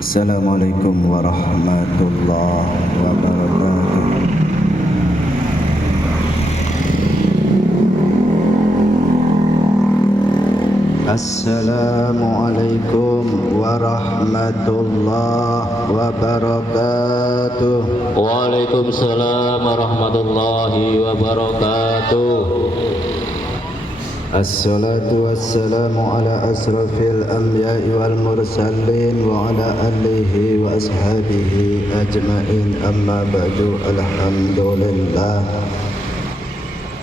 Assalamualaikum warahmatullahi wabarakatuh. Assalamualaikum warahmatullahi wabarakatuh. Waalaikumsalam warahmatullahi wabarakatuh. Assalatu wassalamu ala asrafil anbiya'i wal mursalin wa ala alihi wa ashabihi ajma'in, amma ba'du. Alhamdulillah,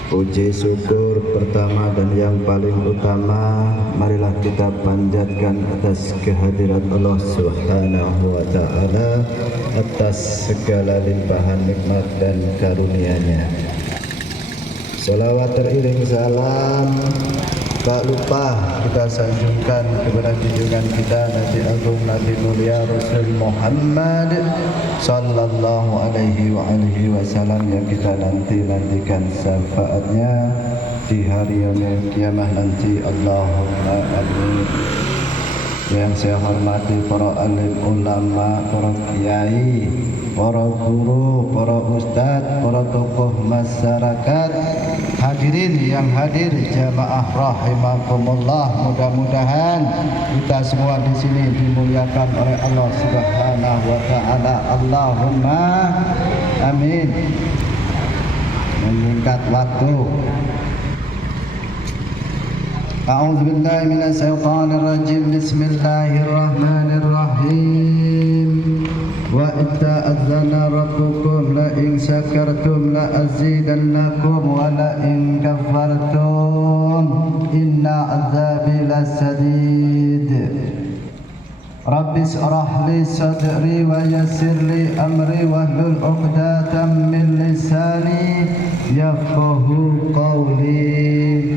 puji syukur pertama dan yang paling utama marilah kita panjatkan atas kehadirat Allah Subhanahu wa ta'ala, atas segala limpahan nikmat dan karunia-Nya. Salawat teriring salam tak lupa kita sanjungkan kepada junjungan kita Nabi Agung, Nabi mulia Rasul Muhammad sallallahu alaihi wa alihi wasallam, yang kita nantikan syafaatnya di hari yaumil kiamah nanti. Allahumma amin. Yang saya hormati para alim ulama, para kiai, para guru, para ustadz, para tokoh masyarakat, hadirin yang hadir jamaah rahimakumullah. Mudah-mudahan kita semua di sini dimuliakan oleh Allah Subhanahu wa taala. Allahumma amin. Meningkat waktu. A'udzu billahi minasy syaithanir rajim. Bismillahirrahmanirrahim. Wa ta'adzana rabbukum la in syakartum la azidannakum wa la in kafartum inna 'adzabi lasadid. Rabbi shrah li sadri wa yassir li amri wahlul 'uqdatam min lisani yafqahu qawli.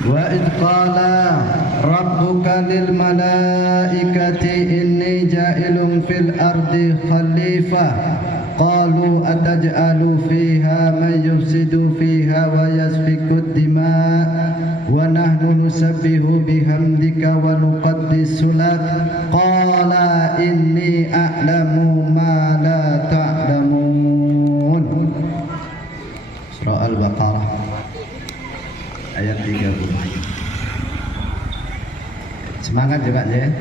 Wa idh qala rabbuka lil malaikati inni ja'ilun fil ardi khalifah qalu ataj'alu fiha man yufsidu fiha wa yasfiku dima' wa nahnu nusabbihu bihamdika wa nuqaddisu lak qala inni a'lamu ma la ta'lamun. Surah Al-Baqarah ayat 30. Semangat juga ya.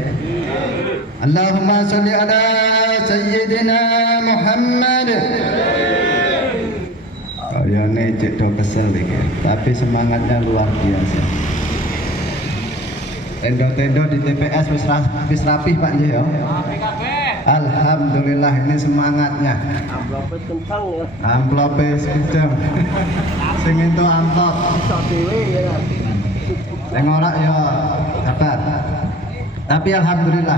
Allahumma sholli ala sayyidina Muhammad. Oh ya, ini cek do kesel iki, tapi semangatnya luar biasa. Tendo-tendo di TPS wis rapih Pak nggih ya. Alhamdulillah, ini semangatnya. Amplopnya kencang ya. Amplopnya kencang. Sing entuk amplop Bisa dewe ya. sing ora ya sabar. Tapi alhamdulillah,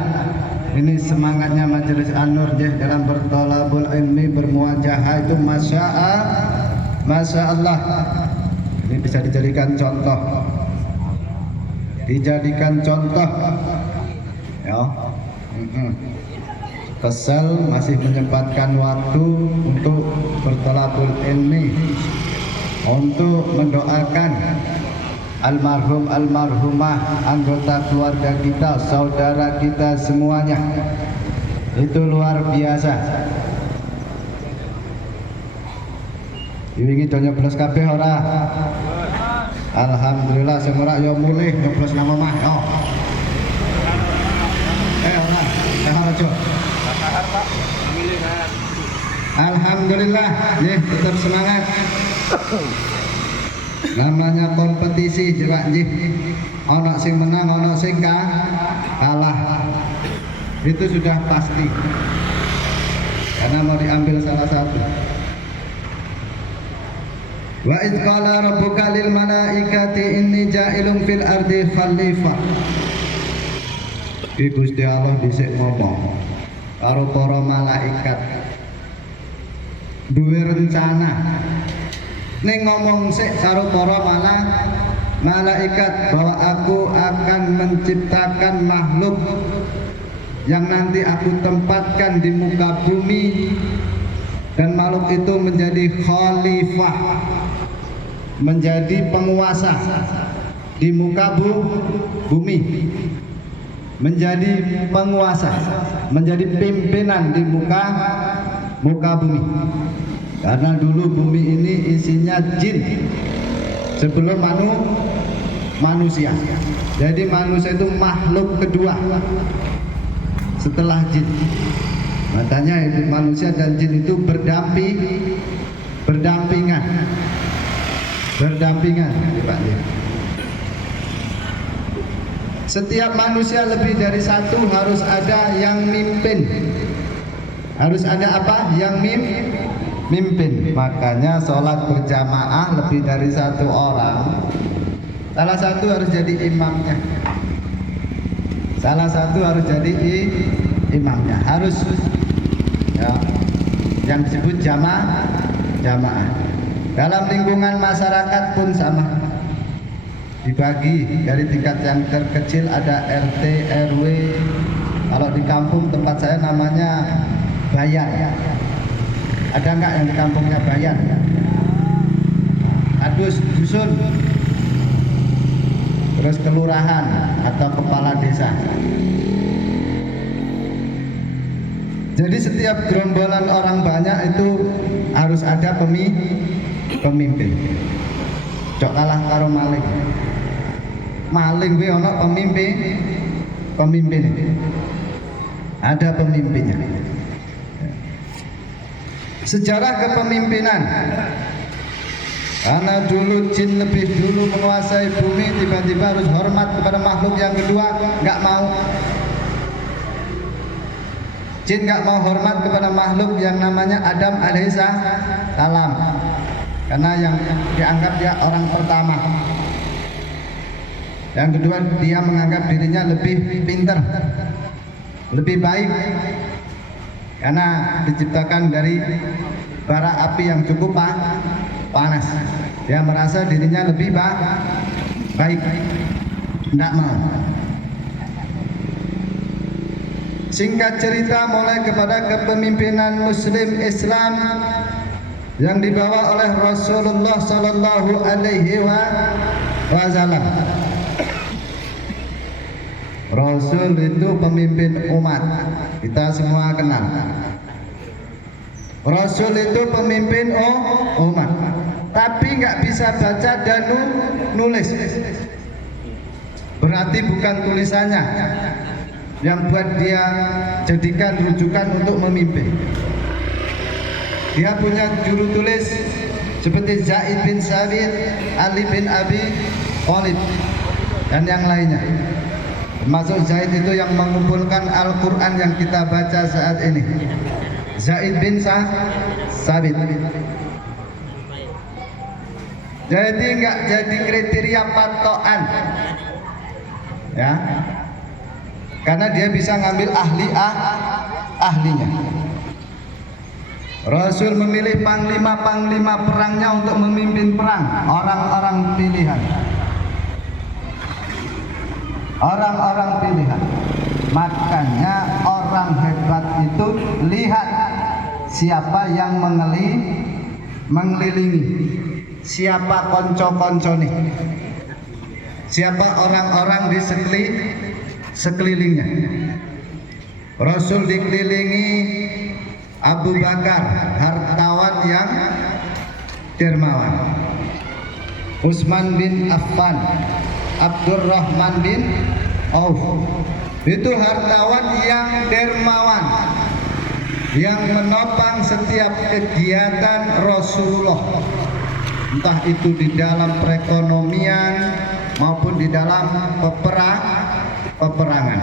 ini semangatnya Majelis An-Nur dalam bertolabul ilmi, bermuajahah itu masya Allah. Ini bisa dijadikan contoh. Ya. Kesel masih menyempatkan waktu untuk bertolabul ilmi, untuk mendoakan almarhum almarhumah, anggota keluarga kita, saudara kita semuanya. Itu luar biasa. Wingi do nyoblos kabeh ora? Alhamdulillah, sing ora ya mulih nyoblos nang omah yo. Ora, sahar aja. Alhamdulillah, nggih tetap semangat. Namanya kompetisi juga nggih. Ana sing menang, ana sing kalah. Itu sudah pasti. Karena mau diambil salah satu. Wa idz qala rabbuka lil malaikati inni ja'ilun fil ardi khalifah. Ki Gusti Allah dhisik ngomong karo para malaikat. Duwe rencana. Ning ngomong sik karo para malaikat bahwa aku akan menciptakan makhluk yang nanti aku tempatkan di muka bumi, dan makhluk itu menjadi khalifah, menjadi penguasa di muka bumi. menjadi penguasa, menjadi pimpinan di muka bumi. Karena dulu bumi ini isinya jin sebelum manusia. Jadi manusia itu makhluk kedua setelah jin. Makanya itu manusia dan jin itu berdampingan. Pak. Setiap manusia lebih dari satu harus ada yang mimpin. Harus ada apa? Yang mimpin. Makanya sholat berjamaah lebih dari satu orang. Salah satu harus jadi imamnya. Harus ya, yang disebut jamaah. Dalam lingkungan masyarakat pun sama. Dibagi dari tingkat yang terkecil ada RT, RW. Kalau di kampung tempat saya namanya bayan. Ada enggak yang di kampungnya bayan? Adus, dusun, terus kelurahan atau kepala desa. Jadi setiap gerombolan orang banyak itu harus ada pemimpin. Cok kalah karo maling. Maling kuwi ana pemimpin. Ada pemimpinnya. Sejarah kepemimpinan. Karena dulu jin lebih dulu menguasai bumi, tiba-tiba harus hormat kepada makhluk yang kedua, nggak mau. Jin nggak mau hormat kepada makhluk yang namanya Adam alaihissalam, karena yang dianggap dia orang pertama. Yang kedua, dia menganggap dirinya lebih pintar, lebih baik, karena diciptakan dari bara api yang cukup panas. Dia merasa dirinya lebih baik, tidak mau. Singkat cerita, mulai kepada kepemimpinan Muslim Islam yang dibawa oleh Rasulullah Sallallahu Alaihi Wasallam. Rasul itu pemimpin umat, kita semua kenal. Rasul itu pemimpin umat, tapi nggak bisa baca dan nulis. Berarti bukan tulisannya yang buat dia jadikan rujukan untuk memimpin. Dia punya juru tulis seperti Zaid bin Sabit, Ali bin Abi Thalib, dan yang lainnya. Termasuk Zaid itu yang mengumpulkan Al-Quran yang kita baca saat ini. Zaid bin Sabit. Jadi nggak jadi kriteria patokan, ya, karena dia bisa ngambil ahlinya. Rasul memilih panglima perangnya untuk memimpin perang, orang-orang pilihan. Makanya orang hebat itu lihat siapa yang mengelilingi, siapa konco-koncone, siapa orang-orang di sekelilingnya. Rasul dikelilingi Abu Bakar, hartawan yang dermawan. Utsman bin Affan, Abdurrahman bin Auf, itu hartawan yang dermawan, yang menopang setiap kegiatan Rasulullah, entah itu di dalam perekonomian maupun di dalam peperangan.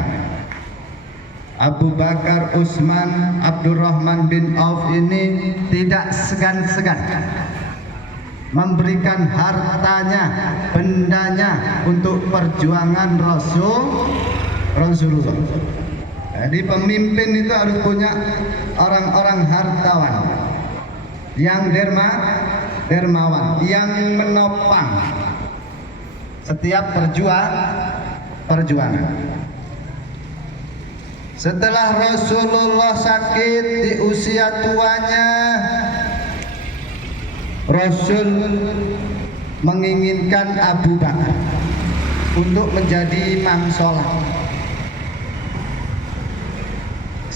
Abu Bakar, Utsman, Abdurrahman bin Auf ini tidak segan-segan memberikan hartanya, bendanya untuk perjuangan Rasulullah. Jadi pemimpin itu harus punya orang-orang hartawan yang dermawan, yang menopang setiap perjuangan. Setelah Rasulullah sakit di usia tuanya, Rasul menginginkan Abu Bakar untuk menjadi imam sholat.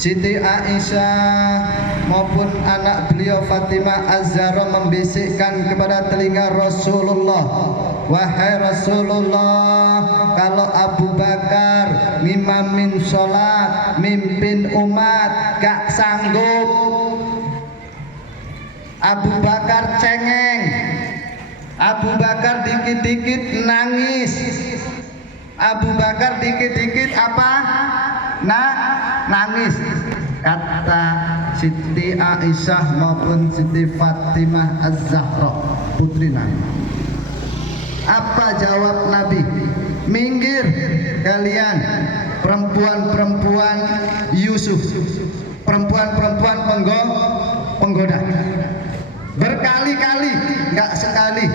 Siti Aisyah maupun anak beliau Fatimah Az-Zahra membisikkan kepada telinga Rasulullah, wahai Rasulullah, kalau Abu Bakar ngimamin sholat, mimpin umat, gak sanggup. Abu Bakar cengeng, Abu Bakar dikit-dikit nangis, Abu Bakar dikit-dikit apa? Nangis. Kata Siti Aisyah maupun Siti Fatimah Az-Zahra, putri Nabi. Apa jawab Nabi? Minggir kalian perempuan-perempuan Yusuf, perempuan-perempuan penggoda. Berkali-kali, enggak sekali,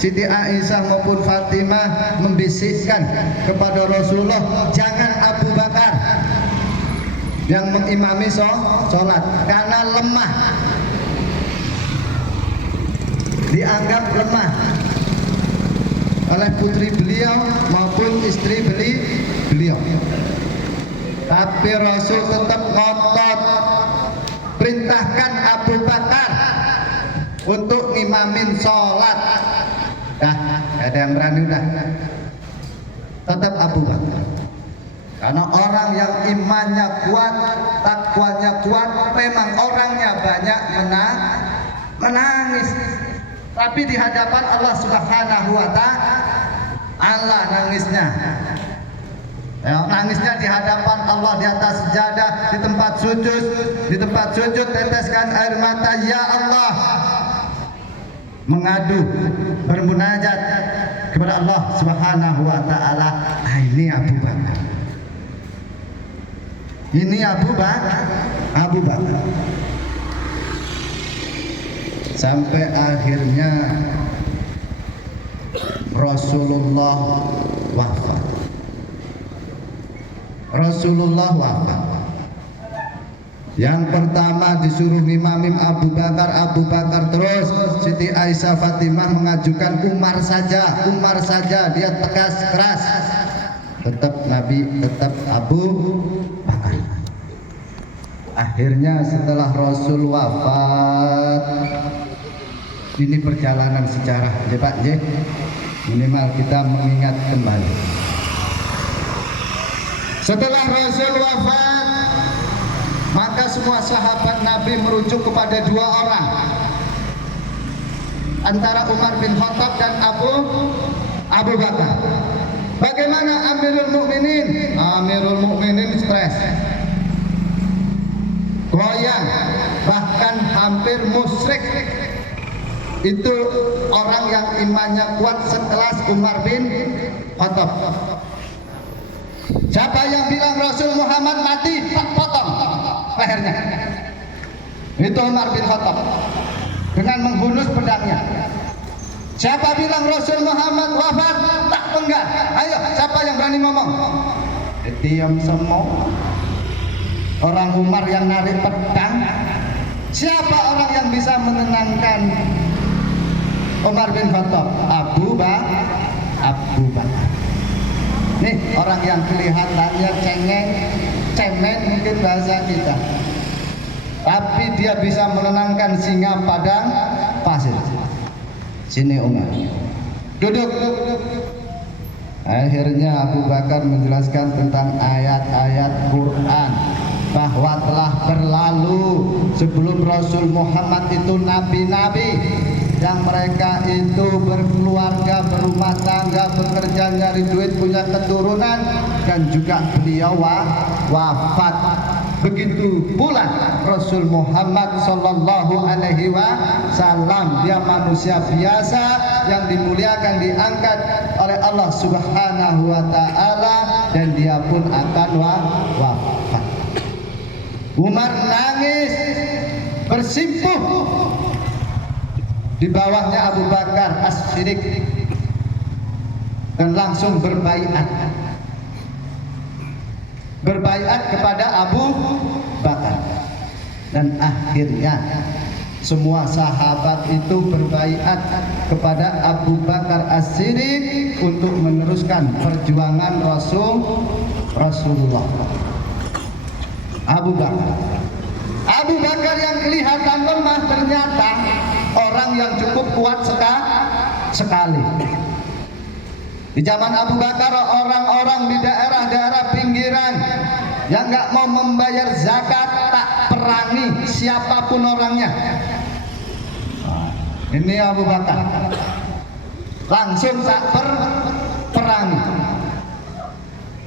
Siti Aisyah maupun Fatimah membisikkan kepada Rasulullah, jangan Abu Bakar yang mengimami sholat karena lemah, dianggap lemah oleh putri beliau maupun istri beliau. Tapi Rasul tetap ngotot, perintahkan Abu Bakar untuk ngimamin sholat. Ada yang berani udah. Tetap Abu Bakar. Karena orang yang imannya kuat, takwanya kuat, memang orangnya banyak menangis. Tapi di hadapan Allah Subhanahu wa Ta'ala nangisnya. Ya, nangisnya di hadapan Allah di atas sejadah, di tempat sujud teteskan air mata, ya Allah, mengadu, bermunajat kepada Allah Subhanahu wa Ta'ala. Ini Abu Bakar. Ini Abu Bakar. Sampai akhirnya Rasulullah wafat. Yang pertama disuruh ngimamim Abu Bakar terus. Siti Aisyah Fatimah mengajukan Umar saja, dia tegas keras. Tetap Nabi, tetap Abu Bakar. Akhirnya setelah Rasul wafat, ini perjalanan sejarah, ya Pak, minimal kita mengingat kembali. Setelah Rasul wafat, maka semua sahabat Nabi merujuk kepada dua orang, antara Umar bin Khattab dan Abu Bakar. Bagaimana Amirul Mukminin? Amirul Mukminin stres, goyang, bahkan hampir musyrik. Itu orang yang imannya kuat sekelas Umar bin Khattab. Siapa yang bilang Rasul Muhammad mati, potong lehernya. Itu Umar bin Khattab dengan menghunus pedangnya. Siapa bilang Rasul Muhammad wafat, tak penggal. Ayo, siapa yang berani ngomong? Diam semua. Orang Umar yang narik pedang. Siapa orang yang bisa menenangkan Umar bin Khattab? Abu Bakar. Nih orang yang kelihatannya cemen mungkin bahasa kita, tapi dia bisa menenangkan singa padang pasir. Sini Umar, duduk. Akhirnya Abu Bakar menjelaskan tentang ayat-ayat Quran, bahwa telah berlalu sebelum Rasul Muhammad itu nabi-nabi yang mereka itu berkeluarga, berumah tangga, bekerja, nyari duit, punya keturunan, dan juga beliau wafat. Begitu pula Rasul Muhammad sallallahu alaihi wasallam, dia manusia biasa yang dimuliakan, diangkat oleh Allah Subhanahu wa Ta'ala, dan dia pun akan wafat. Umar nangis bersimpuh di bawahnya Abu Bakar As-Siddiq dan langsung berbaiat kepada Abu Bakar. Dan akhirnya semua sahabat itu berbaiat kepada Abu Bakar As-Siddiq untuk meneruskan perjuangan Rasulullah. Abu Bakar. Abu Bakar yang kelihatan lemah ternyata orang yang cukup kuat sekali. Di zaman Abu Bakar, orang-orang di daerah-daerah pinggiran yang nggak mau membayar zakat tak perangi siapapun orangnya. Ini Abu Bakar langsung tak perangi.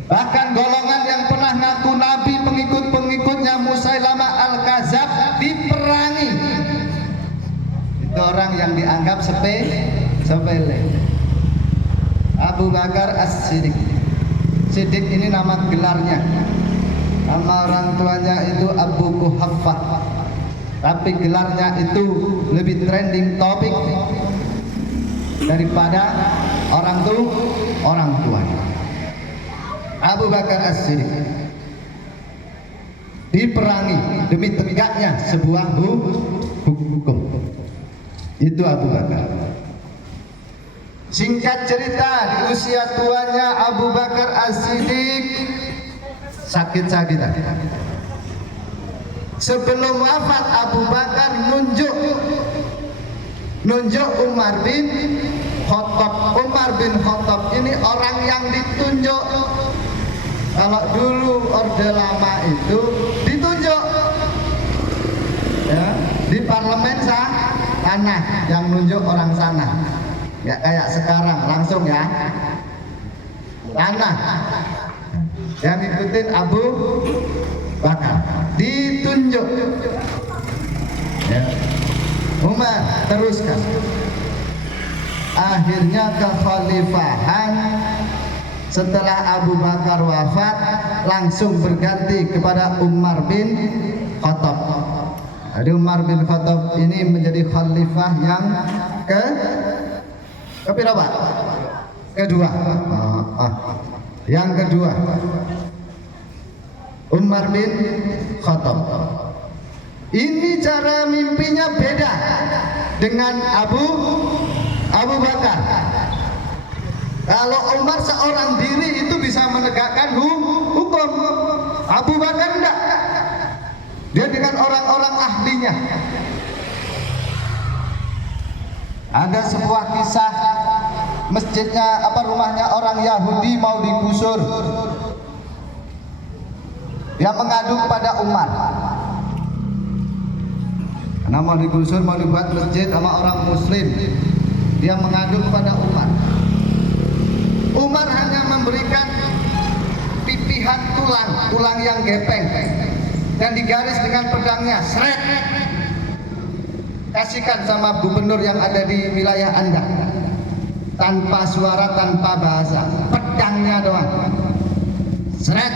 Bahkan golongan yang pernah ngaku Nabi, pengikut-pengikutnya Musailamah Al-Kadzab diperangi. Itu orang yang dianggap sepele. Abu Bakar As-Siddiq. Siddiq ini nama gelarnya. Nama orang tuanya itu Abu Quhaffah. Tapi gelarnya itu lebih trending topik daripada orang tuanya. Abu Bakar As-Siddiq diperangi demi tegaknya sebuah hukum. Itu Abu Bakar. Singkat cerita, di usia tuanya Abu Bakar As-Siddiq sakit-sakitan. Sebelum wafat Abu Bakar nunjuk Umar bin Khattab. Umar bin Khattab ini orang yang ditunjuk. Kalau dulu Orde Lama itu ditunjuk ya, di parlemen sana yang nunjuk orang sana. Ya kayak sekarang langsung ya. Sana yang ngikutin Abu Bakar ditunjuk ya. Umar teruskan. Akhirnya kekhalifahan setelah Abu Bakar wafat langsung berganti kepada Umar bin Khattab. Jadi Umar bin Khattab ini menjadi khalifah yang berapa? Kedua. Yang kedua Umar bin Khattab. Ini cara mimpinya beda dengan Abu Bakar. Kalau Umar seorang diri itu bisa menegakkan hukum. Abu Bakar enggak. Dia dengan orang-orang ahlinya. Ada sebuah kisah masjidnya rumahnya orang Yahudi mau digusur. Dia mengadu kepada Umar. Karena mau digusur, mau dibuat masjid sama orang Muslim. Dia mengadu kepada Umar. Umar hanya memberikan pipihan tulang yang gepeng dan digaris dengan pedangnya, seret. Kasihkan sama gubernur yang ada di wilayah Anda. Tanpa suara, tanpa bahasa, pedangnya doang, seret.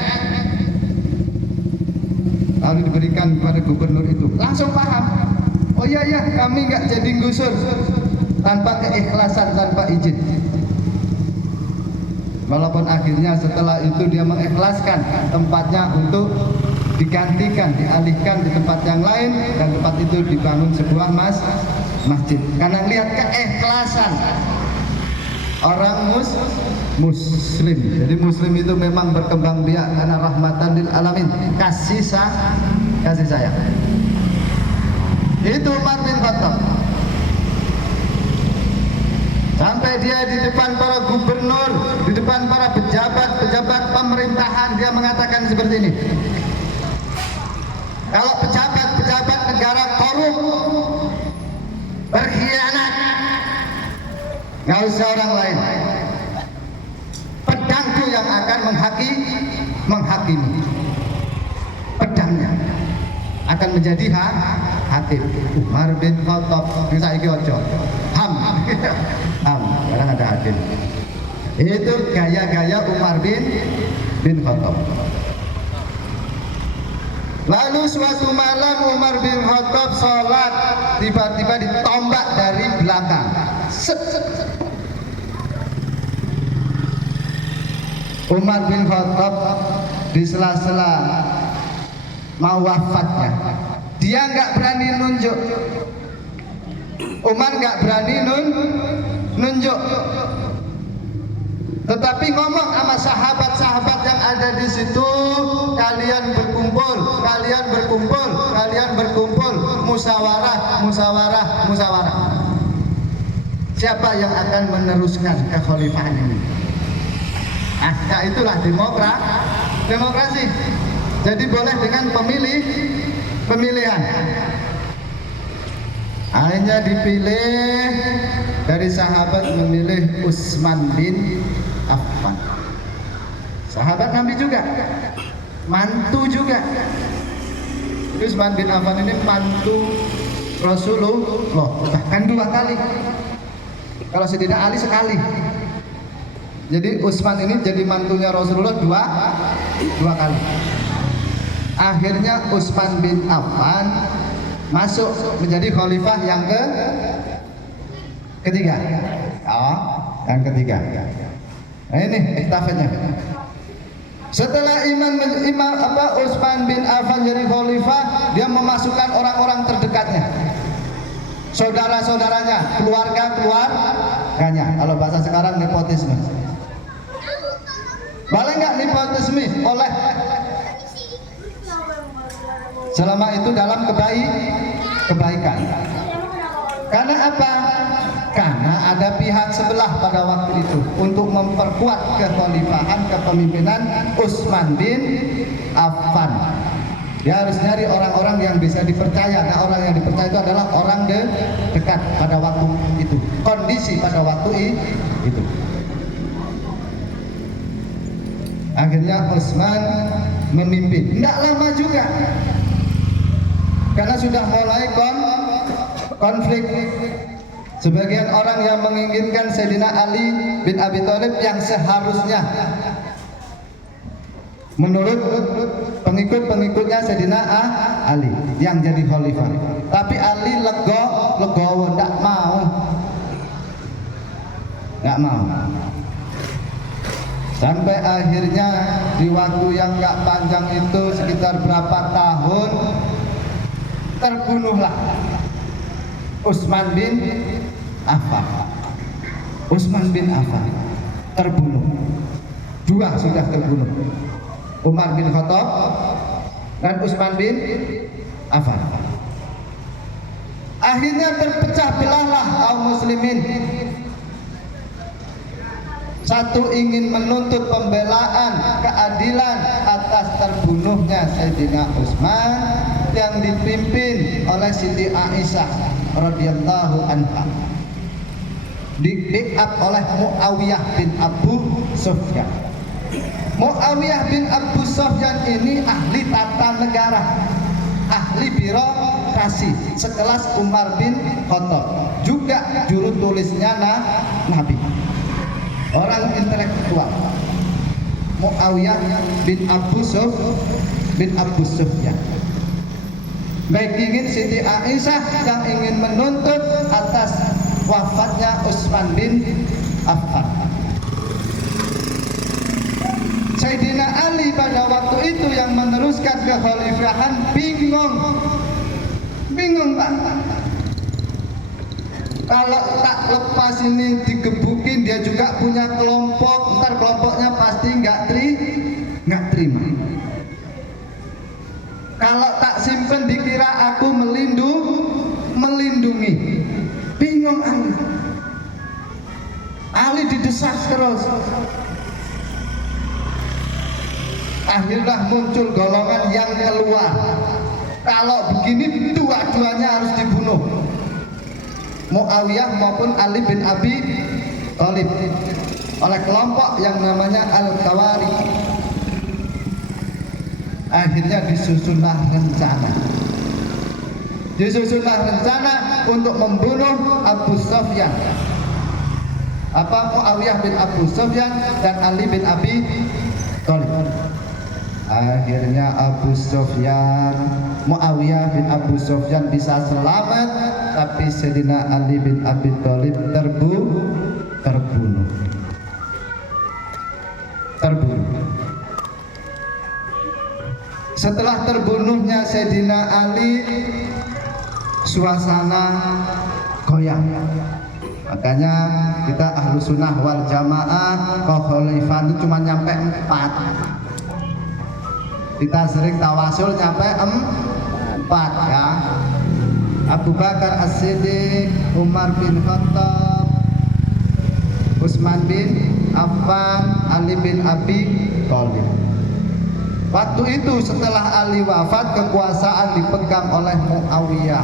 Lalu diberikan kepada gubernur itu, langsung paham. Oh iya, kami nggak jadi gusur tanpa keikhlasan, tanpa izin. Walaupun akhirnya setelah itu dia mengikhlaskan tempatnya untuk digantikan, dialihkan di tempat yang lain, dan tempat itu dibangun sebuah masjid. Karena lihat keikhlasan orang Muslim. Jadi Muslim itu memang berkembang biak karena rahmatan lil alamin, kasih sayang. Itu Umar bin Khattab. Sampai dia di depan para gubernur, di depan para pejabat pemerintahan, dia mengatakan seperti ini. Kalau pejabat negara korup, berkhianat, nggak usah orang lain. Pedangku yang akan menghakimi. Pedangnya akan menjadi hakim. Umar bin Khattab, saiki ojo. Kadang ada adil. Itu gaya-gaya Umar bin Khattab. Lalu suatu malam Umar bin Khattab sholat, tiba-tiba ditombak dari belakang. Umar bin Khattab di sela-sela mau wafatnya, dia nggak berani nunjuk. Umar nggak berani nunjuk, tetapi ngomong sama sahabat-sahabat yang ada di situ, kalian berkumpul, kalian musyawarah. Siapa yang akan meneruskan kekhalifahan ini? Nah, itulah demokrasi. Jadi boleh dengan pemilihan. Akhirnya dipilih, dari sahabat memilih Utsman bin Affan. Sahabat Nabi juga, mantu juga. Utsman bin Affan ini mantu Rasulullah, bahkan 2 kali. Kalau Sayyidina Ali sekali. Jadi Utsman ini jadi mantunya Rasulullah 2 kali. Akhirnya Utsman bin Affan masuk menjadi khalifah yang ketiga. Yang ketiga. Nah ini estafetnya. Setelah Utsman bin Affan jadi khalifah, dia memasukkan orang-orang terdekatnya, saudara-saudaranya, keluarganya. Kalau bahasa sekarang nepotisme. Boleh nggak nepotisme? Oleh. Selama itu dalam kebaikan. Karena apa? Karena ada pihak sebelah pada waktu itu untuk memperkuat kekhalifahan kepemimpinan Utsman bin Affan. Dia harus nyari orang-orang yang bisa dipercaya. Nah, orang yang dipercaya itu adalah orang dekat pada waktu itu, kondisi pada waktu itu. Akhirnya Utsman memimpin. Tidak lama juga, karena sudah mulai konflik. Sebagian orang yang menginginkan Sayyidina Ali bin Abi Thalib yang seharusnya menurut pengikut-pengikutnya Sayyidina Ali yang jadi khalifah. Tapi Ali legowo, tidak mau. Sampai akhirnya di waktu yang gak panjang itu, sekitar berapa tahun, terbunuhlah Utsman bin Affan terbunuh. 2 sudah terbunuh, Umar bin Khattab dan Utsman bin Affan. Akhirnya terpecah belahlah kaum muslimin. Satu ingin menuntut pembelaan, keadilan atas terbunuhnya Sayyidina Utsman yang dipimpin oleh Siti Aisyah radhiyallahu anha, di-backup oleh Muawiyah bin Abu Sufyan. Muawiyah bin Abu Sufyan ini ahli tata negara, ahli birokrasi, sekelas Umar bin Khattab, juga juru tulisnya Nabi, orang intelektual. Muawiyah bin Abu Sufyan baik ingin Siti Aisyah yang ingin menuntut atas wafatnya Utsman bin Affan. Sayyidina Ali pada waktu itu yang meneruskan kekhalifahan bingung Pak. Kalau tak lepas ini digebukin, dia juga punya kelompok, ntar kelompoknya pasti nggak terima. Kalau tak simpen dikira aku melindungi. Bingung Ali. Ali didesak terus. Akhirnya muncul golongan yang keluar. Kalau begini dua-duanya harus dibunuh, Muawiyah maupun Ali bin Abi Thalib, oleh kelompok yang namanya Al-Khawarij. Akhirnya disusunlah rencana untuk membunuh Abu Sufyan, Muawiyah bin Abu Sufyan dan Ali bin Abi Thalib. Akhirnya Muawiyah bin Abu Sufyan bisa selamat, tapi Sayyidina Ali bin Abi Thalib terbunuh. Setelah terbunuhnya Sayyidina Ali, suasana goyang. Makanya kita ahlu sunnah wal jamaah, kekhalifahan itu cuma nyampe 4. Kita sering tawasul nyampe 4 ya. Abu Bakar As-Siddiq, Umar bin Khattab, Utsman bin Affan, Ali bin Abi Thalib. Waktu itu setelah Ali wafat, kekuasaan dipegang oleh Muawiyah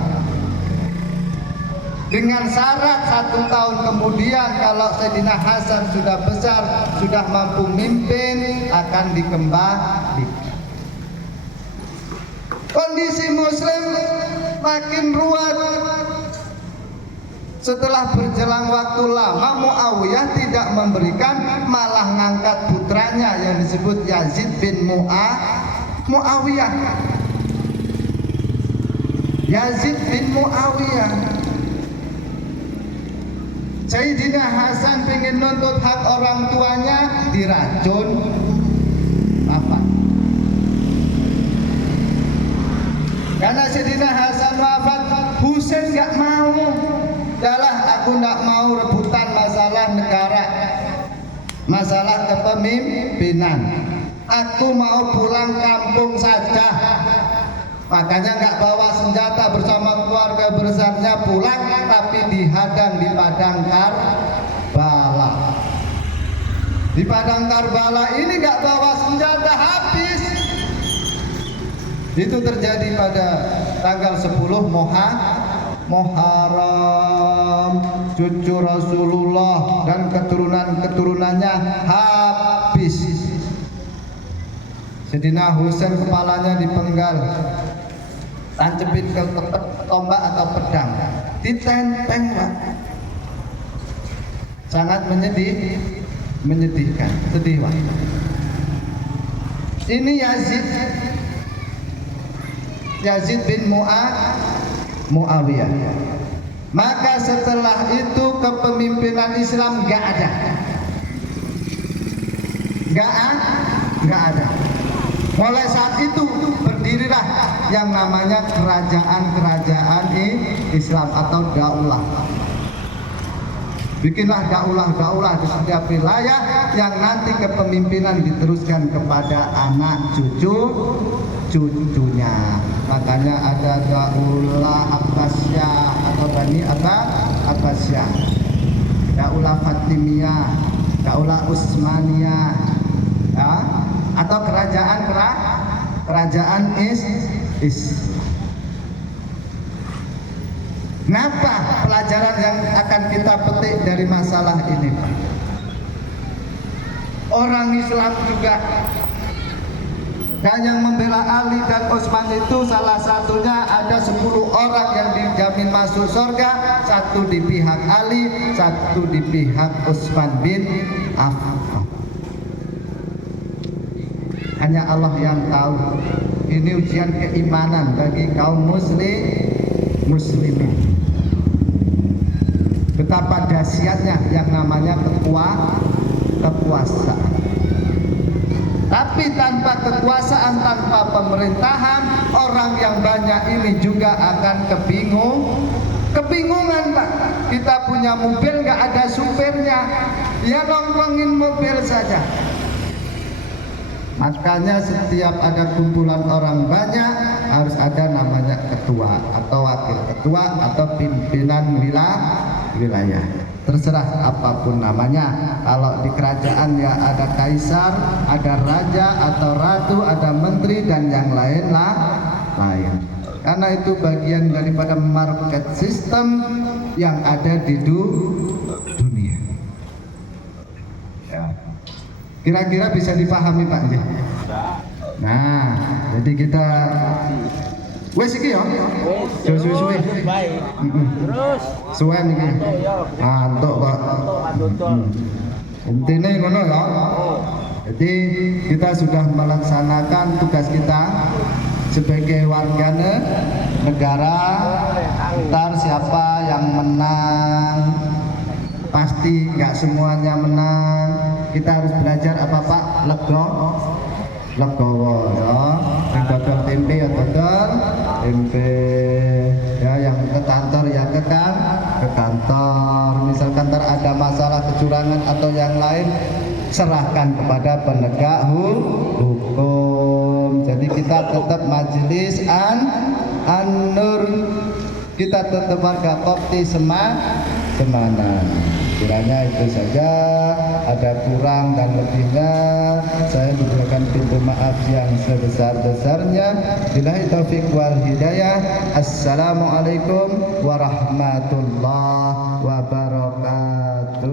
dengan syarat 1 tahun kemudian kalau Sayyidina Hasan sudah besar, sudah mampu mimpin, akan dikembalikan. Kondisi Muslim makin ruwet. Setelah berjelang waktu lama, Muawiyah tidak memberikan, malah ngangkat putranya yang disebut Yazid bin Muawiyah. Yazid bin Muawiyah. Sayyidina Hasan pengen nuntut hak orang tuanya, diracun, apa? Karena Sayyidina Hasan wafat, Husain nggak mau. Adalah aku nggak mau rebutan masalah negara, masalah kepemimpinan. Aku mau pulang kampung saja. Makanya nggak bawa senjata bersama keluarga besarnya pulang, tapi dihadang di padang Karbala. Di padang Karbala ini nggak bawa senjata, habis. Itu terjadi pada tanggal 10 Muharram. Cucu Rasulullah dan keturunan-keturunannya habis. Sayyidina Husain kepalanya dipenggal, tancepin ke tombak atau pedang, ditenteng, Pak. Sangat menyedihkan, sedih, Pak. Ini Yazid bin Muawiyah. Maka setelah itu kepemimpinan Islam nggak ada. Mulai saat itu berdirilah yang namanya kerajaan Islam atau daulah. Bikinlah daulah di setiap wilayah yang nanti kepemimpinan diteruskan kepada anak cucunya. Makanya ada daulah Abbasiyah atau Bani Abbasiyah, daulah Fatimiyah, daulah Utsmaniyah, ya, atau kerajaan Islam. Kenapa pelajaran yang akan kita petik dari masalah ini, Pak? Orang Islam juga, dan yang membela Ali dan Utsman itu salah satunya ada 10 orang yang dijamin masuk surga, 1 di pihak Ali, 1 di pihak Utsman bin Affan. Hanya Allah yang tahu. Ini ujian keimanan bagi kaum muslimin. Betapa dahsyatnya yang namanya kekuasaan. Tapi tanpa kekuasaan, tanpa pemerintahan, orang yang banyak ini juga akan kebingungan, Pak. Kita punya mobil nggak ada supirnya, ya nongkrongin mobil saja. Makanya setiap ada kumpulan orang banyak harus ada namanya ketua atau wakil ketua atau pimpinan wilayah. Terserah apapun namanya. Kalau di kerajaan ya ada kaisar, ada raja atau ratu, ada menteri dan yang lain. Karena itu bagian daripada market system yang ada di dunia. Ya. Kira-kira bisa dipahami, Pak? Nah, jadi kita wes iki ya. Suwe-suwe. Terus suwen iki. Antuk, Pak. Intine ngono ya. Jadi kita sudah melaksanakan tugas kita sebagai warga negara. Ntar siapa yang menang, pasti nggak semuanya menang. Kita harus belajar apa, Pak? Legowo ya. Yang dodol tempe ya dodol tempe. Ya, yang ke kantor ya ke kantor. Misalkan ada masalah kecurangan atau yang lain, serahkan kepada penegak hukum. Jadi kita tetap majelis an-nur kita tetap warga Kopti Semanan. Kiranya itu saja, ada kurang dan lebihnya saya memberikan pintu maaf yang sebesar-besarnya. Billahi taufik wal hidayah. Assalamualaikum warahmatullahi wabarakatuh.